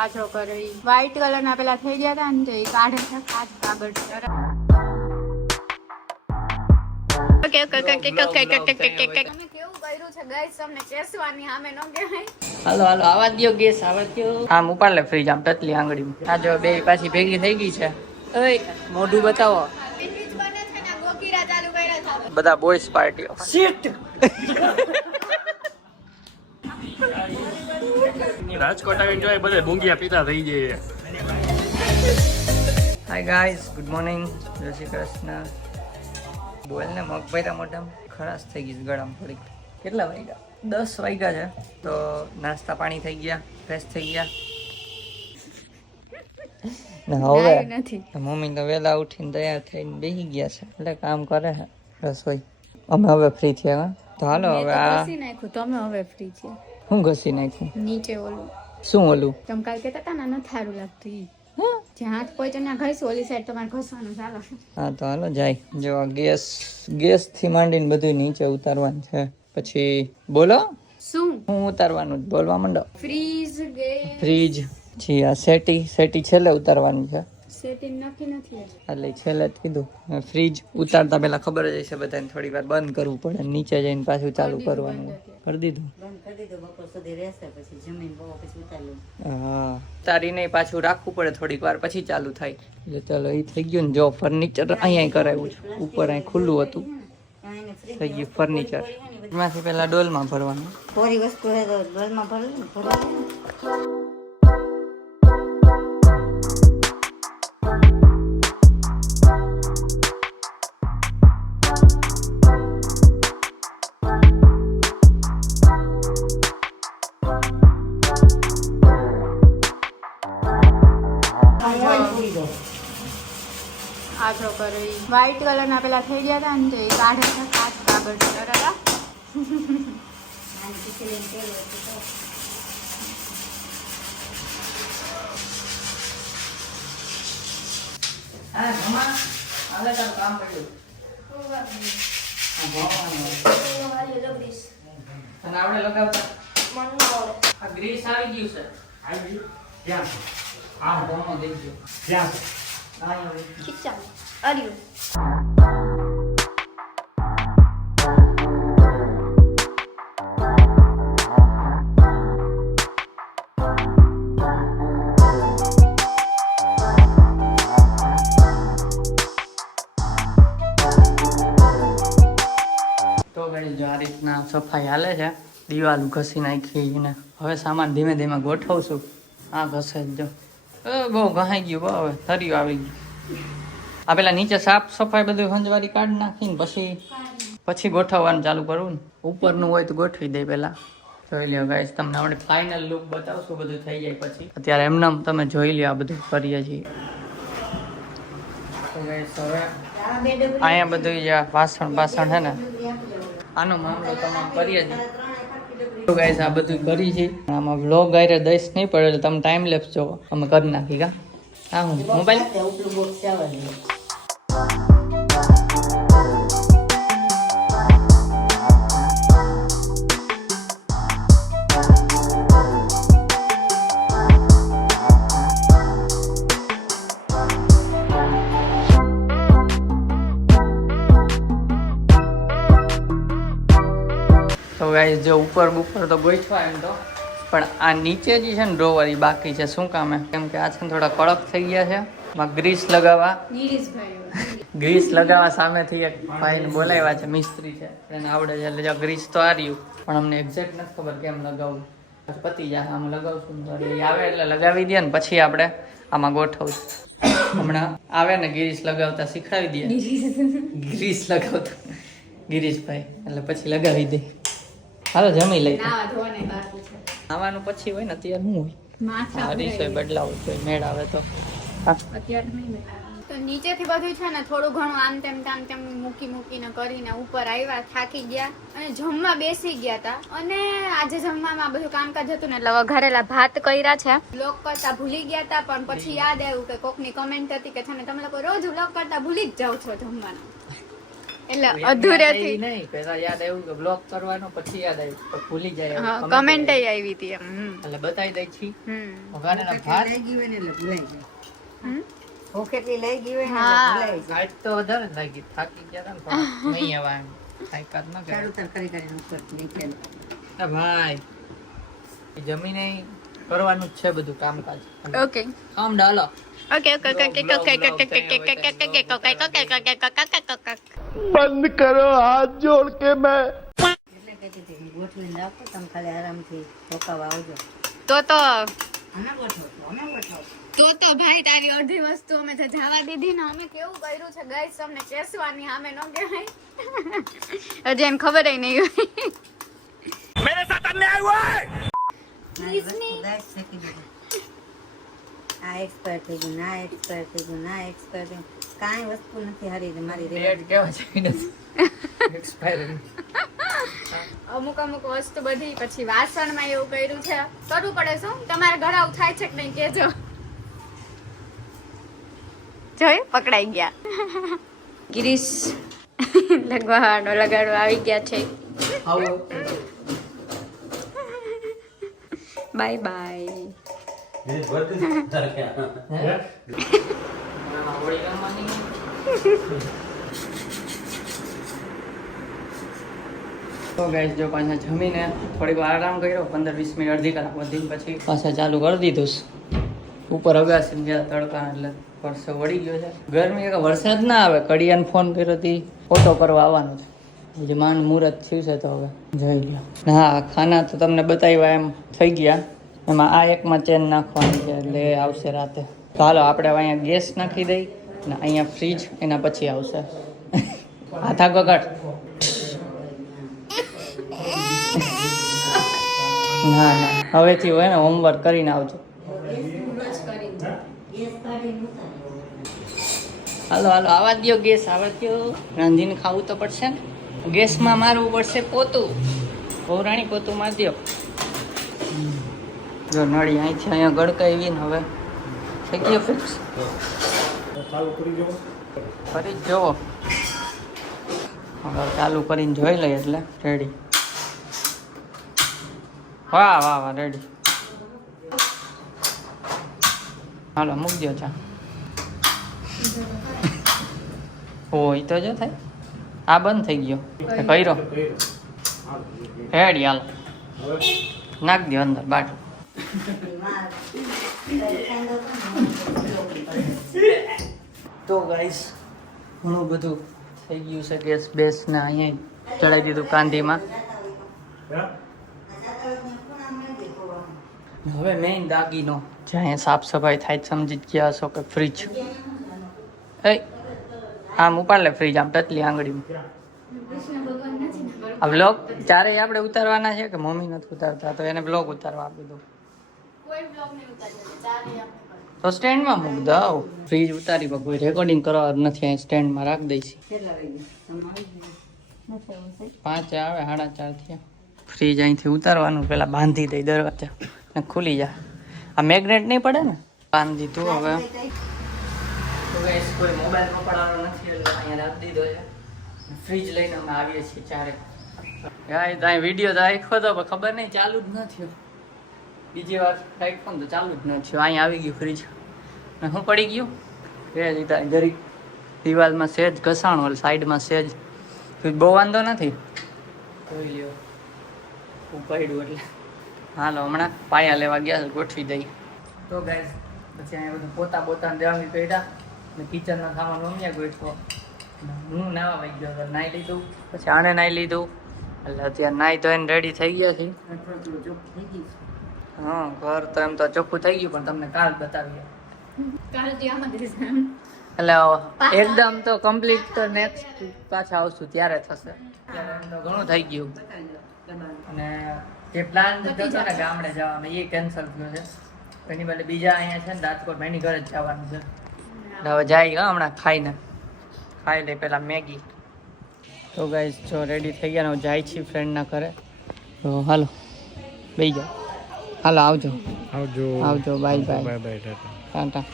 આ છોકરો white colour ના પેલા થઈ ગયા હતા ને તો એ કાઢે છે કાચ કાગળ okay okay okay okay okay okay તમે કેવું કર્યું છે ગાઈસ તમને ચેસવાની સામે નો કહેવાય હાલો હાલો આવા દયો ગેસ આવા દયો આમ ઉપાડ લે ફ્રીજ આમ ટટલી આંગળી આ જો બે પાછી ભેગી થઈ ગઈ છે ઓય મોઢું બતાવો સેન્ડવિચ બને છે ને ગોકીરા ચાલુ કર્યા છે બધા બોયસ પાર્ટીઓ શિટ રાજકોટ આવીને જોઈએ બધે ભૂંગિયા પીતા થઈ જાય. હાય ગાઈઝ ગુડ મોર્નિંગ જય શ્રી કૃષ્ણ. બોલ ને મગ ભર્યા મોઢામાં ખરાશ થઈ ગઈ ગળામાં થોડીક. કેટલા વાગ્યા 10 વાગ્યા છે તો નાસ્તા પાણી થઈ ગયા ફ્રેશ થઈ ગયા ને હવે નથી મમ્મી તો વહેલા ઉઠીને તૈયાર થઈને બેસી ગયા છે એટલે કામ કરે છે રસોઈ. અમે હવે ફ્રી થયા તો હાલો હવે આ ઘસી નાખ્યું તમે હવે ફ્રી છે હું ઘસી નાખ્યું નીચે ઓલું શું ઓલું તમે કાલ કહેતા હતા ને નથી સારું લાગતું ઈ જ્યાં હાથ પહોંચે ત્યાં ઘસી ઓલી સાઈડ તમારે ઘસવાનું ચાલો હા તો હાલો જાય જો આ ગેસ થી માંડીને બધું નીચે ઉતારવાનું છે પછી બોલો શું હું ઉતારવાનું જ બોલવા માંડો. ફ્રીજ જી આ સેટી છેલ્લે ઉતારવાનું છે સેટિંગ નક્કી નથી એટલે છેલ્લે જ કીધું. ફ્રીજ ઉતારતા પહેલા ખબર જ હશે બધાને થોડી વાર બંધ કરવું પડે નીચે જઈને પાછું ચાલુ કરવાનું. કરી દીધું હા ઉતારીને પાછું રાખવું પડે થોડીક વાર પછી ચાલુ થાય. એટલે ચાલો એ થઈ ગયું ને જો ફર્નિચર અહીંયા કરાવ્યું છે ઉપર અહીં ખુલ્લું હતું થઈ ગયું ફર્નિચર. એમાંથી પહેલા ડોલમાં ભરવાનું થોડી વસ્તુ હે તો ડોલમાં ભરવાનું. આ છોકરો વ્હાઈટ કલર ના પેલા થઈ ગયા હતા ને તો એ કાઢે છે કાચ કાગળ બરાબર આવડે લગાવતા આ ગ્રીસ આવી ગયું છે આવી ક્યાં આ બોનો દેજો ક્યાં તો ગઈ જો આ રીતના સફાઈ હાલે છે. દિવાલું ઘસી નાખી ને હવે સામાન ધીમે ધીમે ગોઠવશું. આ ઘસે જ જો બહુ ઘસાઈ ગયું બહુ હવે થર્યું આવી ગયું. આ પેલા નીચે સાફ સફાઈ બધું હંજવારી કાઢી નાખીને પછી ગોઠવવાનું ચાલુ કરવું ને. ઉપરનું હોય તો ગોઠવી દે પેલા. જોઈ લ્યો ગાઈસ તમને આપણે ફાઇનલ લુક બતાવશું બધું થઈ જાય પછી. અત્યારે એમને તમે જોઈ લ્યો આ બધું કરીએ છીએ. તો ગાઈસ હવે અહીંયા બધું જે વાસણ છે ને આનો મામલો તમે કરીએ છીએ. તો ગાઈસ આ બધું કરી છે આમાં વ્લોગ આરે દઈશ નહીં પડે એટલે તમે ટાઈમ લેપ્સ જો અમે કરી નાખી કા. હા હું મોબાઈલ તો ગાઈસ જો ઉપર તો ગોઠવા એમ તો પણ આ નીચે જે છે ને ડ્રોવર એ બાકી છે. શું કામ હે કેમ કે આ છે ને થોડા કડક થઈ ગયા છે. માં ગ્રીસ લગાવવા સામેથી એક ભાઈને બોલાવ્યા છે મિસ્ત્રી છે એને આવડે છે એટલે જો ગ્રીસ તો આ રહ્યું પણ અમને એક્ઝેક્ટ નથી ખબર કેમ લગાવવું. પતી જાય આમ લગાવશું એ આવે એટલે લગાવી દે ને પછી આપણે આમાં ગોઠવશું. હમણાં આવે ને ગ્રીસ લગાવતા શીખવાડી દે ગ્રીસ લગાવતા ગિરીશભાઈ એટલે પછી લગાવી દે. હાલો જમી લઈ ખાવાનું પછી હોય ને અત્યારે શું હોય હરીશોય બદલાવું જોઈએ મેળ આવે તો. તો નીચેથી બધું છે ને થોડું ઘણું આમ તેમ મૂકીને કરીને ઉપર આવ્યા થાકી ગયા અને જમવા બેસી ગયા હતા. અને આજે જમવામાં બધું કામકાજ હતું ને એટલે વઘારેલા ભાત કર્યા છે. વ્લોગ કરતા ભૂલી ગયા હતા પણ પછી યાદ આવ્યું કે કોકની કમેન્ટ હતી કે છે ને તમે લોકો રોજ વ્લોગ કરતા ભૂલી જ જાવ છો જમવાનું. એટલે યાદ અધૂરેથી આવી નહીં, પહેલા યાદ આવ્યું કે બ્લોગ કરવાનો, પછી યાદ આવ્યું પણ ભૂલી જાય હા comment કમેન્ટ આવી. આવી હતી એમ એટલે બતાવી દઈ છી હમ. વઘારેલા ભાત. લઈ ગઈ હોય ને એટલે ભૂલાઈ જાય. હમ. ભૂખ એટલી લઈ ગઈ હોય ને હા. એટલે ભૂલાઈ જાય. આજ તો વધારે જ લાગી, થાકી ગયા હતા ને પણ નહીં આવા એમ તાકાત ન ચાલુ કરે. તાર કરી ઉપર નીકળેલું. એ ભાઈ એ જમીને કરવાનું જ છે બધું કામકાજ. ઓકે કામ ડાલો. Okay okay okay okay okay okay okay બંધ કરો હાથ જોડ કે મેં એટલે કહેતી હતી હું ગોઠવીને રાખો, તમે ખાલી આરામથી રોકાવા આવજો. તો અમે ગોઠવો. તો ભાઈ તારી અડધી વસ્તુ અમે તો જવા દીધી ને અમે કેવું કર્યું છે ગાઈસ તમને ચેસવાની સામે ન કહેવાય હજી એને ખબર ય નહીં હોય મેરે સાથ અન્યાય હુઆ હૈ મારી વસ્તુ દાજ ફેંકી દીધી. આ એક્સપાયર થઈ ગયું, ના એક્સપાયર થઈ ગયું, ના એક્સપાયર થઈ ગયું. કાંઈ વસ્તુ નથી હારી મારી રેવા. ડેટ કેવા છે એક્સપાયરી. અમુક અમુક વસ્તુ બધી પછી વાસણમાં એવું કર્યું છે કરવું પડે શું તમારે ઘર આવું થાય છે કે નહીં કેજો જોઈ પકડાઈ ગયા ગિરીશ લગાડવા આવી ગયા છે આવો બાય બાય હોળી રમવાની. તો ગાઈસ જો પાછા જમીને થોડીક વાર આરામ કર્યો, 15-20 મિનિટ અડધી કલાક વધીને પછી પાછા ચાલુ કરી દીધું છે. ઉપર અગાસી ગયા તડકા એટલે વરસાદ વળી ગયો છે. ગરમી કે વરસાદ ના આવે, કડિયાને ફોન કર્યો હતી ફોટો કરવા આવવાનું છે. જે માંડ મુહૂર્ત થયું છે તો હવે જોઈ લો. હા ખાના તો તમને બતાવ્યા એમ થઈ ગયા. એમાં આ એકમાં ચેન નાખવાની છે એટલે એ આવશે રાતે. તો હાલો આપણે હવે અહીંયા ગેસ નાખી દઈ ને અહીંયા ફ્રીજ એના પછી આવશે. હાથા ગગડ ના ના હવેથી હોય ને હોમવર્ક કરીને આવજો. હાલો હાલો આવા દો ગેસ આવા દો. રાંધીને ખાવું તો પડશે ને. ગેસમાં મારવું પડશે પોતું. પૌરાણી પોતું મારી દો. જો નળી અહીંથી અહીંયા ગળકાવી ને હવે થઈ ગયો ફિક્સ. ફરી જ જોવો. હવે ચાલુ કરીને જોઈ લઈએ એટલે રેડી. વાહ વાહ વાહ રેડી. હાલો મૂકી દો ચા. હોય તો જો થાય. આ બંધ થઈ ગયો કર્યો રેડી. હાલો નાખ દો અંદર બાટલું. તો ગાઈસ ઘણું બધું થઈ ગયું છે. ગેસ બેસ ને અહીંયા ચડાવી દીધું કાંધીમાં. હવે મેઇન દાગીનો જ્યાં સાફ સફાઈ થાય સમજી જ ગયા હશો કે ફ્રીજ. એ આમ ઉપાડ લે ફ્રીજ આમ ટચલી આંગળીમાં. આ બ્લોગ ચારેય આપણે ઉતારવાના છે કે મમ્મી નથી ઉતારતા તો એને બ્લોગ ઉતારવા આપી દો. તો સ્ટેન્ડમાં મૂક દો. ફ્રીજ ઉતારી પર કોઈ રેકોર્ડિંગ કરવા નથી, અહીં સ્ટેન્ડમાં રાખી દઈશી. 5 આવે 4:30 થયા. ફ્રીજ અહીંથી ઉતારવાનું પેલા બાંધી દઈ દરવાજા ને ખુલી જાય. આ મેગ્નેટ નહીં પડે ને બાંધી તું હવે. કોઈ મોબાઈલ પકડવાનો નથી એટલે અહીંયા રાખી દીધો છે. ફ્રીજ લઈને અમે આવીએ છીએ ચારે. ત્યાં વિડીયો તો રાખ્યો હતો પણ ખબર નહીં ચાલુ જ ન થયો. બીજી વાર રાખ્યો ને તો ચાલુ જ ન થયો. અહીંયા આવી ગયું ફ્રીજ ને હું પડી ગયું જરીક દિવાલમાં સેજ ઘસાણું સાઈડમાં સેજ. બહુ વાંધો નથી જોઈ લ્યો ઉપાડ્યું એટલે. હાલો હમણાં પાયા લેવા ગયા છે ગોઠવી દઈ. તો ગાઈસ પછી અહીંયા બધું પોતા બોતાને દેવાની પડ્યા ને કિચનનો સામાન મમ્મીએ ગોઠવો. હું નાવા વહી ગયો તો નાહી લીધું પછી આને નાહી લીધું એટલે અત્યારે નાહી ધોઈને રેડી થઈ ગયા છે. હા ઘર તો એમ તો ચોખ્ખું થઈ ગયું પણ તમને કાલ બતાવીએ. એટલે એકદમ તો કમ્પ્લીટ તો નેક્સ્ટ પાછા આવશું ત્યારે થશે. ત્યારે એમ તો ઘણું થઈ ગયું અને જે પ્લાન હતો ને ગામડે જવાનો એ કેન્સલ થયો છે. એની બદલે બીજા અહીંયા છે ને રાજકોટ એની ઘરે જ જવાનું છે. હવે જાય હમણાં ખાઈ લે પેલા મેગી. તો ગાઈસ જો રેડી થઈ ગયા ને જાય છીએ ફ્રેન્ડના ઘરે. તો હાલો બેસી જાઓ. હાલો આવજો આવજો બાય બાય ટાટા.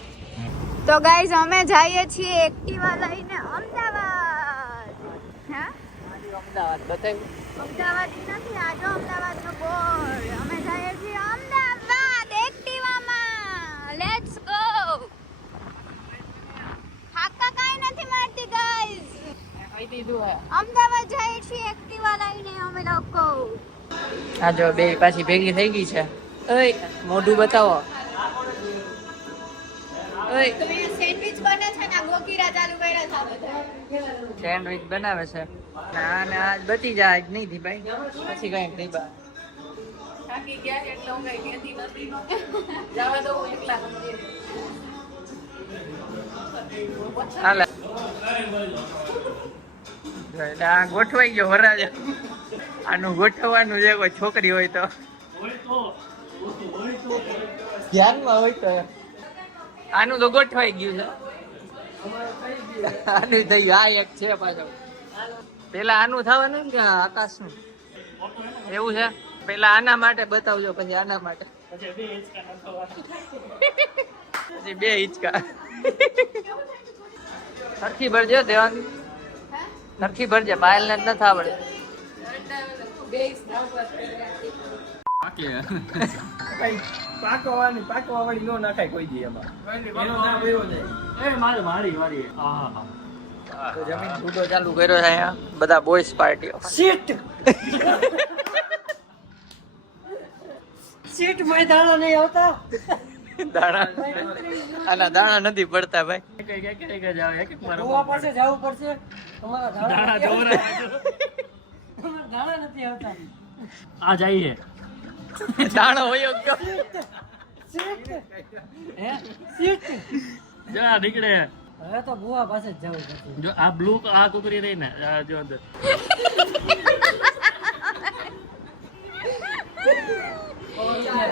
તો ગાઈઝ અમે જઈએ છીએ એક્ટિવા લઈને અમદાવાદ. અમદાવાદ બતાવ્યું. અમદાવાદ નથી, આ જો અમદાવાદનો બોર્ડ. અમે જઈએ છીએ અમદાવાદ એક્ટિવામાં. Let's go. હાકા કાઈ નથી મારતી ગાઈસ. કહી દીધું હે. અમદાવાદ જઈએ છીએ એક્ટિવા લઈને અમે લોકો. આ જો બે પાછી ભેગી થઈ ગઈ છે. ઓય મોઢું બતાવો. ઓય સેન્ડવિચ બને છે ને ગોકીરા ચાલુ કર્યા છે બધા. સેન્ડવિચ બનાવે છે. ના ના આજ બચી જાય આજ નહીં થી ભાઈ. પછી કઈ નહીં બા. થાકી ગયા એટલે હું કઈ કહેતી નથી. જવા દો એકલા. હાલે. આ ગોઠવાઈ ગયો વરાજ. આનું ગોઠવવાનું છે કોઈ છોકરી હોય તો. ધ્યાનમાં હોય તો. આનું તો ગોઠવાઈ ગયું છે. આનું થઈ ગયું. આ એક છે પાછો. પેલા આનું થવાનું ને કે આકાશનું એવું છે. પેલા આના માટે બતાવજો પછી આના માટે. પછી બે હિંચકા. સરખી ભરજો દેવાની. સરખી ભરજે પાયલ ને નથી આવડે. પાકવા વાળી નો નાખાય કોઈ દી એમાં. એનો નામ એવો જાય. એ મારી આહા. તો જમીન જુદો ચાલુ કર્યો છે અહીંયા બધા બોયસ પાર્ટીઓ. સીટ માં દાણા નહીં આવતા. દાણા આના દાણા નથી પડતા ભાઈ. ગોવા પાસે જવું પડશે. તમારા દાણા નથી આવતા. આ જઈએ. દાણો હોય ગયો. સીટ હે સીટ જો આ નીકળે. હવે તો ગોવા પાસે જ જવું પડશે. જો આ બ્લુ આ કુકરી રહી ને આ જો અંદર.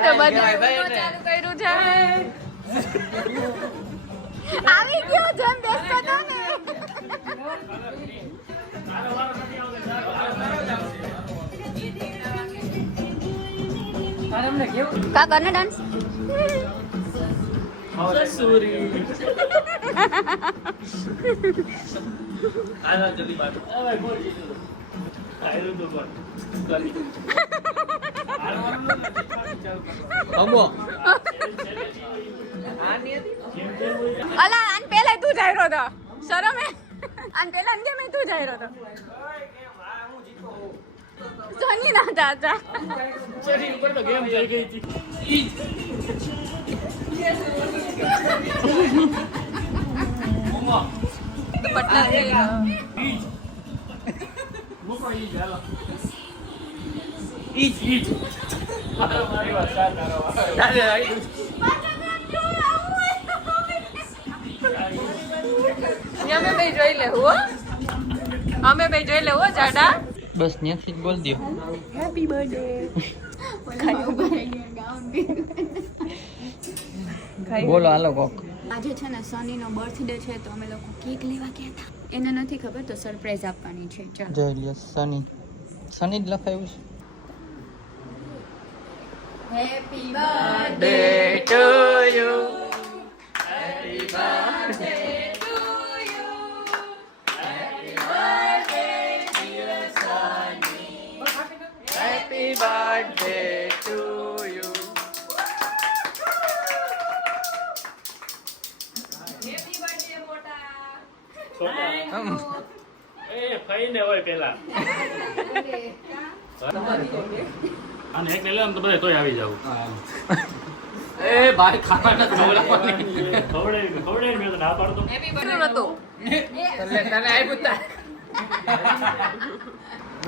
તો બધું ચાલુ કર્યું છે. આવી ગયો જેમ બેસતો હતો ને. કા કરને ડાન્સ. સસુરી. આના જલ્દી બાત. હવે બોલ જીતું. આયરું તો બોલ. અમો અલા આન પેલા તું જાયરો તો શરમ હે. આન પેલા ને કેમ તું જાયરો તો. સોની ના દાદા. શરીર ઉપર તો ગેમ થઈ ગઈ હતી. પટલા થઈ ગયો. મૂકો ઈ ચાલો. ઈ મારી વાત સાથ કરો. ચાલે આવી. અમે બે જોઈ લેવું હો. અમે બે જોઈ લેવું હો જાડા. બસ ત્યાંથી જ બોલ દો. Happy birthday. બોલો હાલો કોક. આજે છે ને સનીનો બર્થડે છે તો અમે લોકો કેક લેવા ગયા હતા. એને નથી ખબર તો સરપ્રાઈઝ આપવાની છે. ચાલો જોઈ લ્યો સની. સની જ લખાયું છે. Happy birthday to you. Happy birthday to you. Happy birthday dear Sunny. Happy birthday to you. એ ફઈને હોય પેલા. અને એક લઈ લે તો બધા તોય આવી જાવ. એ ભાઈ ખાવાના ખવડાવવાની. ખવડાવી મેં તો ના પાડતો. તને આપ્યું તા.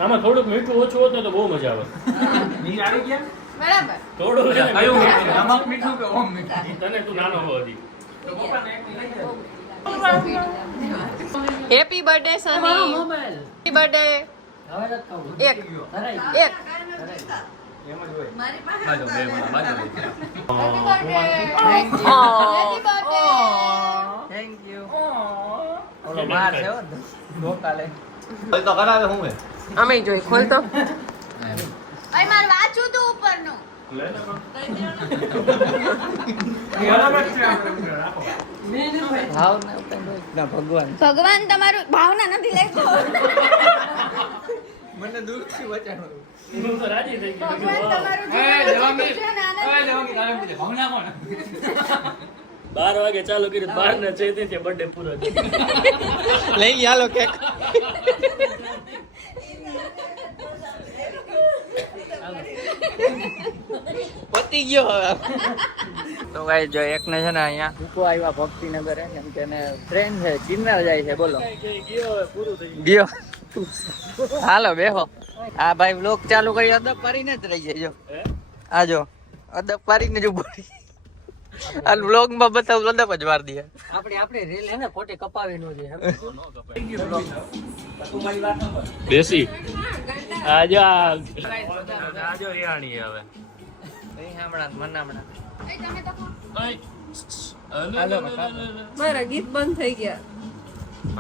આમાં થોડુંક મીઠું ઓછું હોત ને તો બહુ મજા આવે. બરાબર. થોડું છે ને નમક મીઠું કે ઓમ મીઠું. તને તું નાનો હો હજી. Happy birthday Sunny. Happy birthday. એક એક થેન્ક યુ. ઓલો માર છે હો ધોકાલે. અમે જોઈ ખોલ તો અરે માર વાંચું તું ઉપરનું. ભાવ ના ભગવાન. ભગવાન તમારું ભાવના નથી લખતો. મને દુઃખથી બચાડો. હું તો રાજી થઈ ગયો. ભગવાન તમારું એ દેવાંગી, જીવન છે ને આનંદ એ દેવાંગી, તારે એમ કીધું, ભાવના કોણ? 12 વાગે ચાલુ કર્યું 12 ને 6 થી બર્થડે પૂરો થયો. લઈ લી હાલો કેક. પતી ગયો હવે. તો ગાઈ જો એકને છે ને અહીંયા મૂકવા આવ્યા ભક્તિનગર કેમ કે એને ટ્રેન છે ચિન્નર જાય છે બોલો ગયો હવે પૂરું થઈ ગયો હાલો બેહો આ ભાઈ વ્લોગ ચાલુ કરી અદબ પાડીને જ રહી જાય જો આ જો અદબ પાડીને જ ઉભો રહી આ વ્લોગ માં બતાવું અદબ જ વાર દે આપણે રેલ હે ને ખોટે કપાવી નો છે દેશી આજો આજો રિયાણી હવે હમણાં મનામણા એ તમે તો મારા ગીત બંધ થઈ ગયા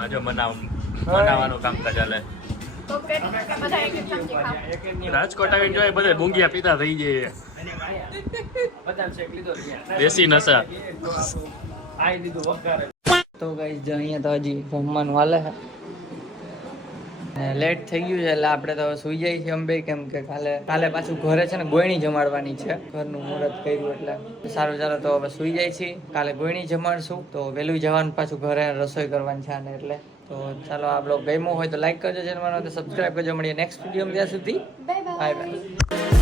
આજો મનાવવાનું કામકાજ ચાલે તો પેટી કે બધા એક એક ચમચી ખાઓ. રાજકોટ આવીને જોઈએ બધે ભૂંગિયા પીતા થઈ જાય દેશી નશા તો ગાઈસ જો અહીંયા તો હજી જમવાનું હાલે છે લેટ થઈ ગયું છે એટલે આપણે તો સુઈ જાય છે અંબે કેમ કે કાલે પાછું ઘરે છે ને ગોયણી જમાડવાની છે ઘરનું મુહૂર્ત કર્યું એટલે સારું ચાલો તો હવે સુઈ જાય છીએ કાલે ગોયણી જમાડશું તો વહેલું જવાનું પાછું ઘરે રસોઈ કરવાની છે આને એટલે તો ચાલો આ બ્લોગ ગમ્યો હોય તો લાઈક કરજો ચેનલ સબસ્ક્રાઈબ કરજો મળીએ નેક્સ્ટ વિડીયો ત્યાં સુધી બાય બાય બાય